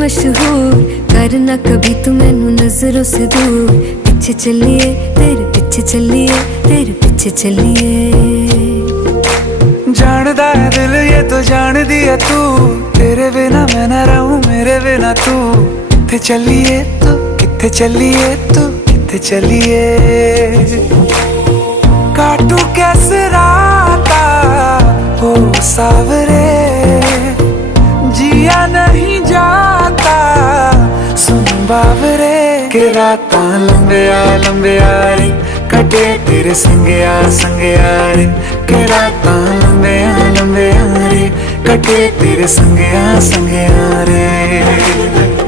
मशहूर, करना कभी तू मैनू नजरों से दूर। पीछे चलिए तेरे पीछे चलिए, तेरे पीछे चलिए। जानदा है दिल ये तो जान दिया तू, तेरे बिना मैं ना रहूं मेरे बिना तू। किथे चलिए तू, किथे चलिए तू, किथे चलिए। काटू कैसे राता हो सावरे, जिया नहीं जाता सुन बावरे। के रातां लंबिया लंबिया रे, कटे तेरे संगया संगया रे। के रातां लंबिया लंबिया रे, कटे तेरे संगया संगया रे।